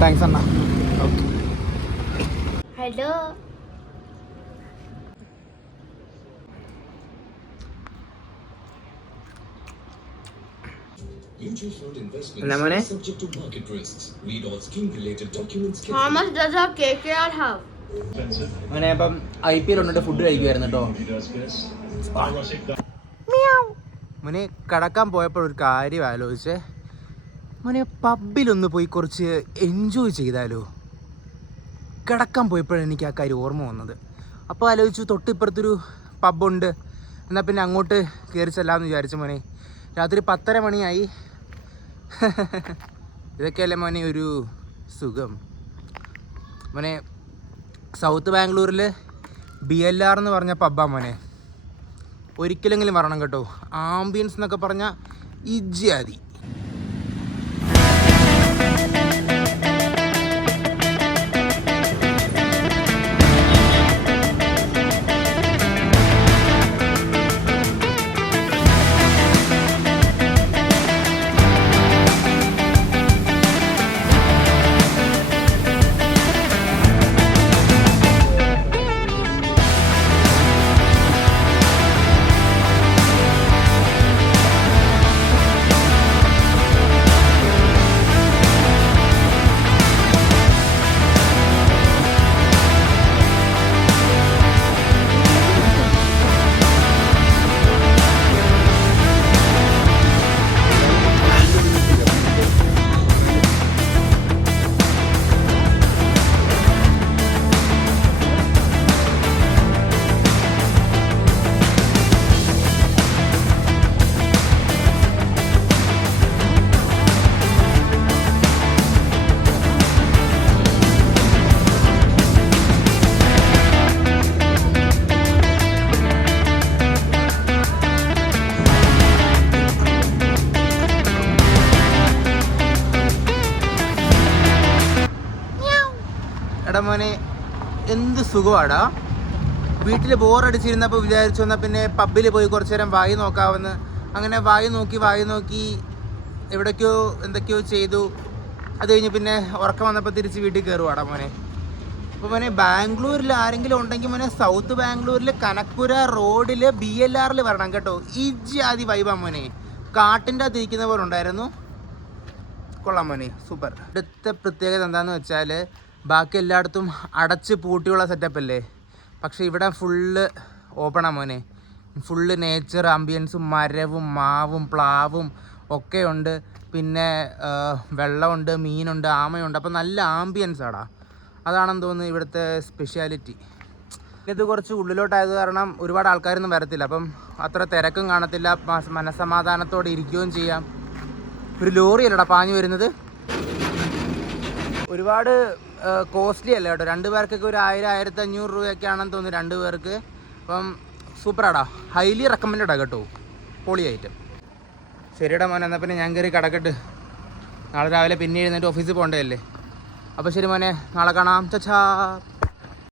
Thanks അണ്ണ. Okay. Hello. എന്നാ മോനെ? How much does our KKR have? മോനെ അപ്പം IPL വന്നിട്ട് ഫുഡ് കഴിക്കുമായിരുന്നു കേട്ടോ. മോനെ കിടക്കാൻ പോയപ്പോൾ ഒരു കാര്യം ആലോചിച്ചേ. മോനെ പബ്ബിലൊന്ന് പോയി കുറച്ച് എൻജോയ് ചെയ്താലോ? കിടക്കാൻ പോയപ്പോഴാണ് എനിക്ക് ആ കാര്യം ഓർമ്മ വന്നത്. അപ്പോൾ ആലോചിച്ചു തൊട്ടിപ്പുറത്തൊരു പബ്ബുണ്ട്, എന്നാൽ പിന്നെ അങ്ങോട്ട് കയറി ചെല്ലാമെന്ന് വിചാരിച്ചു മോനെ. രാത്രി 10:30 മണിയായി. ഇതൊക്കെയല്ലേ മോനെ ഒരു സുഖം. മോനെ സൗത്ത് ബാംഗ്ലൂരിൽ BLR എന്ന് പറഞ്ഞ പബ്ബാ മോനെ. ഒരിക്കലെങ്കിലും വരണം കേട്ടോ. ആംബിയൻസ് എന്നൊക്കെ പറഞ്ഞാൽ ഇജ്ജാതി. എടാ മോനെ എന്ത് സുഖമാടാ. വീട്ടിൽ ബോറടിച്ചിരുന്നപ്പോൾ വിചാരിച്ചു വന്നാൽ പിന്നെ പബ്ബിൽ പോയി കുറച്ച് നേരം വായി നോക്കാമെന്ന്. അങ്ങനെ വായി നോക്കി എവിടേക്കോ എന്തൊക്കെയോ ചെയ്തു. അത് കഴിഞ്ഞ് പിന്നെ ഉറക്കം വന്നപ്പോൾ തിരിച്ച് വീട്ടിൽ കയറുവാടാ മോനെ. അപ്പോൾ മോനെ ബാംഗ്ലൂരിൽ ആരെങ്കിലും ഉണ്ടെങ്കിൽ മോനെ സൗത്ത് ബാംഗ്ലൂരിൽ കനക്പുര റോഡിൽ BLRൽ വരണം കേട്ടോ. ഇജ്ജാതി വൈബാ മോനെ. കാട്ടിൻ്റെ അകത്ത് ഇരിക്കുന്ന പോലെ ഉണ്ടായിരുന്നു. കൊള്ളാം മോനെ, സൂപ്പർ. ഇവിടുത്തെ പ്രത്യേകത എന്താണെന്ന് വെച്ചാൽ ബാക്കി എല്ലായിടത്തും അടച്ച് പൂട്ടിയുള്ള സെറ്റപ്പല്ലേ, പക്ഷേ ഇവിടെ ഫുള്ള് ഓപ്പണാണ് മോനെ. ഫുള്ള് നേച്ചർ ആംബിയൻസും മരവും മാവും പ്ലാവും ഒക്കെ ഉണ്ട്. പിന്നെ വെള്ളമുണ്ട്, മീനുണ്ട്, ആമയുണ്ട്. അപ്പോൾ നല്ല ആംബിയൻസ് ആടാ. അതാണെന്ന് തോന്നുന്നു ഇവിടുത്തെ സ്പെഷ്യാലിറ്റി. ഇത് കുറച്ച് ഉള്ളിലോട്ടായത് കാരണം ഒരുപാട് ആൾക്കാരൊന്നും വരത്തില്ല. അപ്പം അത്ര തിരക്കും കാണത്തില്ല. മനസ്സമാധാനത്തോടെ ഇരിക്കുകയും ചെയ്യാം. ഒരു ലോറി അല്ലടാ പാഞ്ഞു വരുന്നത്. ഒരുപാട് കോസ്റ്റ്ലി അല്ല കേട്ടോ. 2 പേർക്കൊക്കെ ഒരു 1000-1500 രൂപയൊക്കെ ആണെന്ന് തോന്നുന്നു 2 പേർക്ക്. അപ്പം സൂപ്പറാടാ, ഹൈലി റെക്കമെൻഡഡാ കേട്ടോ. പൊളി ഐറ്റം. ശരിയടാ മോനെ, എന്നാൽ പിന്നെ ഞാൻ കയറി കിടക്കട്ട്. നാളെ രാവിലെ പിന്നെ എഴുന്നേറ്റ് ഓഫീസിൽ പോകേണ്ടതല്ലേ. അപ്പോൾ ശരി മോനെ, നാളെ കാണാം. ചാ.